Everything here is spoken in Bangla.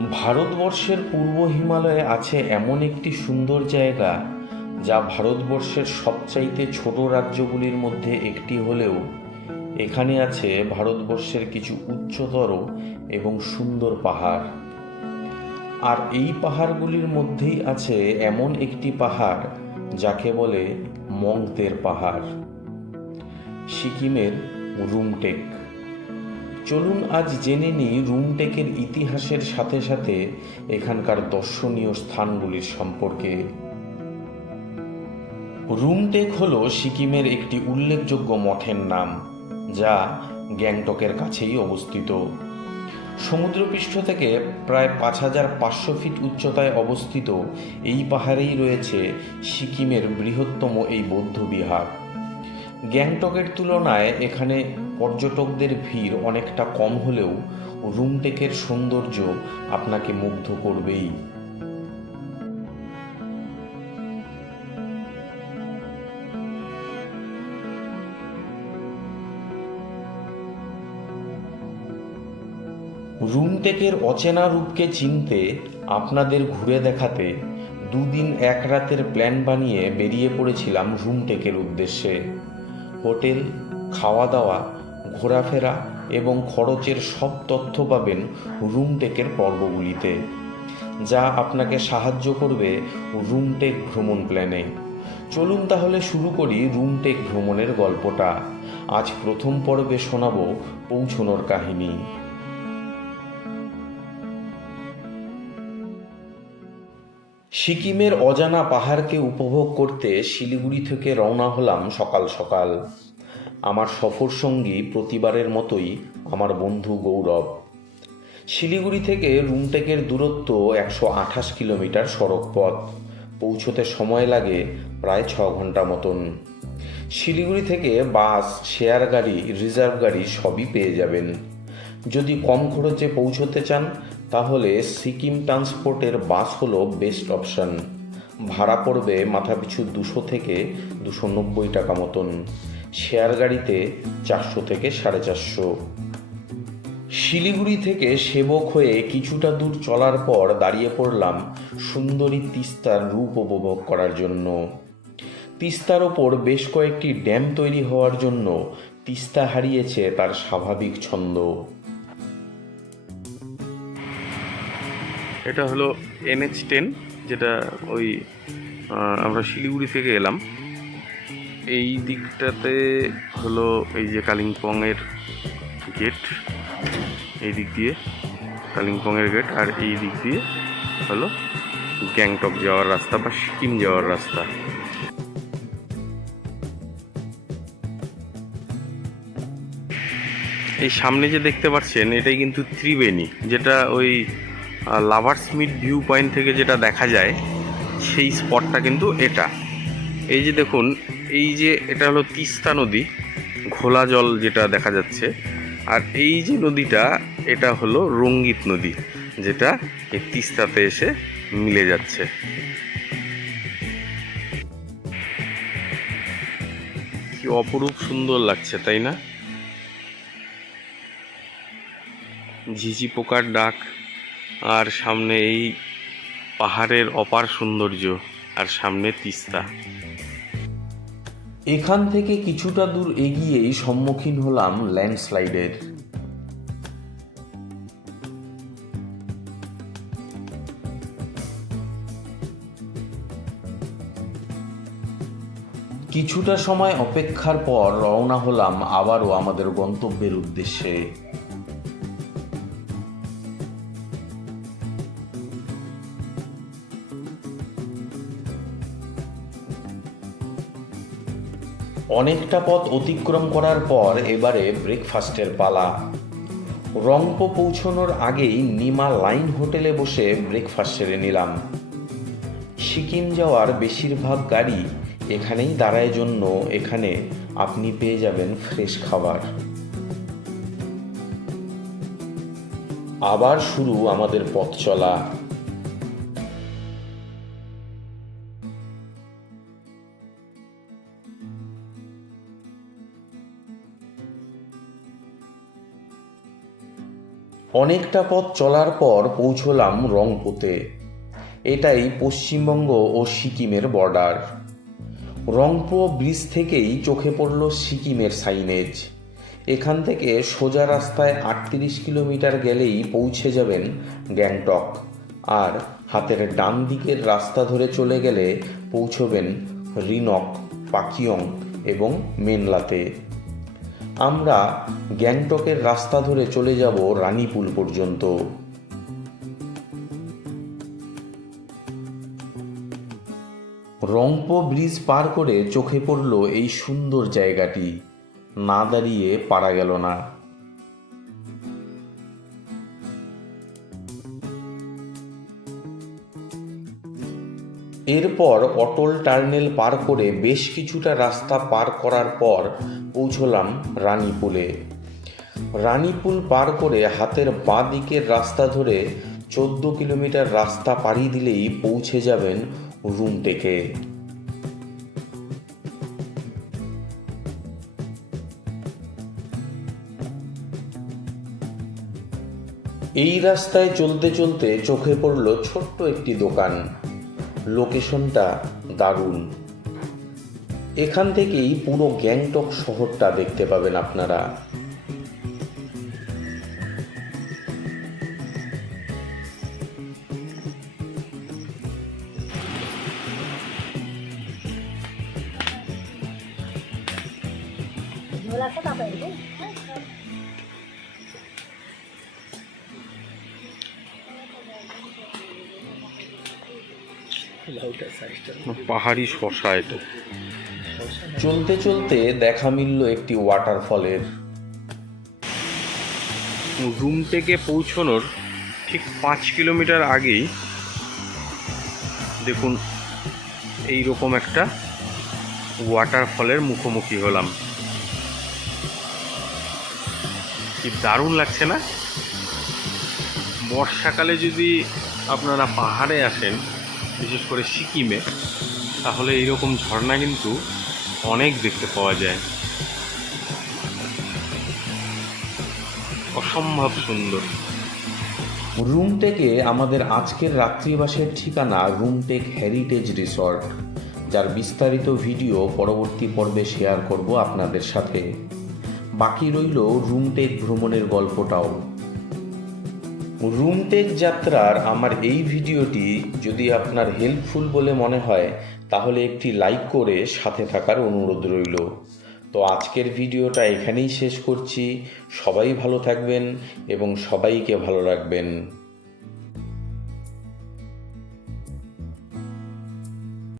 ভারতবর্ষের পূর্ব হিমালয়ে আছে এমন একটি সুন্দর জায়গা যা ভারতবর্ষের সবচাইতে ছোট রাজ্যগুলির মধ্যে একটি হলেও এখানে আছে ভারতবর্ষের কিছু উচ্চতর এবং সুন্দর পাহাড়। আর এই পাহাড়গুলির মধ্যেই আছে এমন একটি পাহাড় যাকে বলে মংতের পাহাড়, সিকিমের রুমটেক। চলুন আজ জেনে নিই রুমটেকের ইতিহাসের সাথে সাথে এখানকার দর্শনীয় স্থানগুলির সম্পর্কে। রুমটেক হল সিকিমের একটি উল্লেখযোগ্য মঠের নাম, যা গ্যাংটকের কাছেই অবস্থিত। সমুদ্রপৃষ্ঠ থেকে প্রায় 5,500 ফিট উচ্চতায় অবস্থিত এই পাহাড়েই রয়েছে সিকিমের বৃহত্তম এই বৌদ্ধ বিহার। গ্যাংটকের তুলনায় এখানে পর্যটকদের ভিড় অনেকটা কম হলেও রুমটেকের সৌন্দর্য আপনাকে মুগ্ধ করবেই। রুমটেকের অচেনা রূপকে চিনতে, আপনাদের ঘুরে দেখাতে 2 দিন 1 রাতের প্ল্যান বানিয়ে বেরিয়ে পড়েছিলাম রুমটেকের উদ্দেশ্যে। হোটেল, খাওয়া দাওয়া, ঘোরাফেরা এবং খরচের সব তথ্য পাবেন রুমটেকের পর্বগুলিতে, যা আপনাকে সাহায্য করবে রুমটেক ভ্রমণ প্ল্যানে। চলুন তাহলে শুরু করি রুমটেক ভ্রমণের গল্পটা। আজ প্রথম পর্বে শোনাবো পৌঁছানোর কাহিনী। সিকিমের অজানা পাহাড়কে উপভোগ করতে শিলিগুড়ি থেকে রওনা হলাম সকাল সকাল। আমার সফর সঙ্গী প্রতিবারের মতোই আমার বন্ধু গৌরব। শিলিগুড়ি থেকে রুমটেকের দূরত্ব 128 কিলোমিটার সড়ক পথ। পৌঁছতে সময় লাগে প্রায় 6 ঘন্টা মতন। শিলিগুড়ি থেকে বাস, শেয়ার গাড়ি, রিজার্ভ গাড়ি সবই পেয়ে যাবেন। যদি কম খরচে পৌঁছতে চান তাহলে সিকিম ট্রান্সপোর্টের বাস হলো বেস্ট অপশন। ভাড়া পড়বে মাথাপিছু 200 থেকে 290 টাকা মতন। শেয়ার গাড়িতে 400 থেকে 450। শিলিগুড়ি থেকে সেবক হয়ে কিছুটা দূর চলার পর দাঁড়িয়ে পড়লাম সুন্দরী তিস্তার রূপ উপভোগ করার জন্য। তিস্তার ওপর বেশ কয়েকটি ড্যাম তৈরি হওয়ার জন্য তিস্তা হারিয়েছে তার স্বাভাবিক ছন্দ। এটা হলো NH10, যেটা ওই আমরা শিলিগুড়ি থেকে এলাম। এই দিকটাতে হলো এই যে কালিম্পংয়ের গেট, এই দিক দিয়ে কালিম্পংয়ের গেট, আর এই দিক দিয়ে হলো গ্যাংটক যাওয়ার রাস্তা বা সিকিম যাওয়ার রাস্তা। এই সামনে যে দেখতে পাচ্ছেন এটাই কিন্তু ত্রিবেণী, যেটা ওই লাভার্স মিট ভিউ পয়েন্ট থেকে যেটা দেখা যায় সেই স্পটটা কিন্তু এটা। এই যে দেখুন, এই যে এটা হলো তিস্তা নদী, ঘোলা জল যেটা দেখা যাচ্ছে, আর এই যে নদীটা এটা হলো রঙ্গিত নদী, যেটা এই তিস্তাতে এসে মিলে যাচ্ছে। কি অপরূপ সুন্দর লাগছে, তাই না? ঝিঝি পোকার ডাক, আর সামনে এই পাহাড়ের অপার সৌন্দর্য, আর সামনে তিস্তা। এখান থেকে কিছুটা দূর এগিয়েই সম্মুখীন হলাম ল্যান্ডস্লাইডের। কিছুটা সময় অপেক্ষার পর রওনা হলাম আবারও আমাদের গন্তব্যের উদ্দেশ্যে। অনেকটা পথ অতিক্রম করার পর এবারে ব্রেকফাস্টের পালা। রংপো পৌঁছানোর আগেই নিমা লাইন হোটেলে বসে ব্রেকফাস্ট সেরে নিলাম। সিকিম যাওয়ার বেশিরভাগ গাড়ি এখানেই দাঁড়ায় জন্য এখানে আপনি পেয়ে যাবেন ফ্রেশ খাবার। আবার শুরু আমাদের পথ চলা। অনেকটা পথ চলার পর পৌঁছলাম রংপুতে। এটাই পশ্চিমবঙ্গ ও সিকিমের বর্ডার। রংপো ব্রিজ থেকেই চোখে পড়ল সিকিমের সাইনেজ। এখান থেকে সোজা রাস্তায় 38 কিলোমিটার গেলেই পৌঁছে যাবেন গ্যাংটক, আর হাতের ডান দিকের রাস্তা ধরে চলে গেলে পৌঁছবেন রিনক, পাকিয়ং এবং মেনলাতে। আমরা গ্যাংটকের রাস্তা ধরে চলে যাব রানীপুল পর্যন্ত। রংপো ব্রিজ পার করে চোখে পড়ল এই সুন্দর জায়গাটি। না দাঁড়িয়ে পারা গেল না। এরপর অটল টার্নেল পার করে বেশ কিছুটা রাস্তা পার করার পর পৌঁছলাম রানীপুলে। রানীপুল পার করে হাতের বাঁ দিকের রাস্তা ধরে 14 কিলোমিটার রাস্তা পাড়ি দিলেই পৌঁছে যাবেন রুমটেকে। এই রাস্তায় চলতে চলতে চোখে পড়ল ছোট্ট একটি দোকান। লোকেশনটা দারুণ। এখান থেকেই পুরো গ্যাংটক শহরটা দেখতে পাবেন আপনারা। পাহাড়ি শসা এটা। চলতে চলতে দেখা মিলল একটি ওয়াটারফলের। রুম থেকে পৌঁছানোর ঠিক 5 কিলোমিটার আগেই দেখুন এই রকম একটা ওয়াটারফলের মুখোমুখি হলাম। কি দারুণ লাগছে না? বর্ষাকালে যদি আপনারা পাহাড়ে আসেন, বিশেষ করে সিকিমে, তাহলে এইরকম ঝর্ণা কিন্তু অনেক দেখতে পাওয়া যায়। অসম্ভব সুন্দর। রুমটেকে আমাদের আজকের রাত্রিবাসের ঠিকানা রুমটেক হেরিটেজ রিসর্ট, যার বিস্তারিত ভিডিও পরবর্তী পর্বে শেয়ার করব আপনাদের সাথে। বাকি রইল রুমটেক ভ্রমণের গল্পটাও। রুমটেক যাত্রার আমার এই ভিডিওটি যদি আপনার হেল্পফুল বলে মনে হয়, তাহলে একটি লাইক করে সাথে থাকার অনুরোধ রইল। তো আজকের ভিডিওটা এখানেই শেষ করছি। সবাই ভালো থাকবেন এবং সবাইকে ভালো রাখবেন।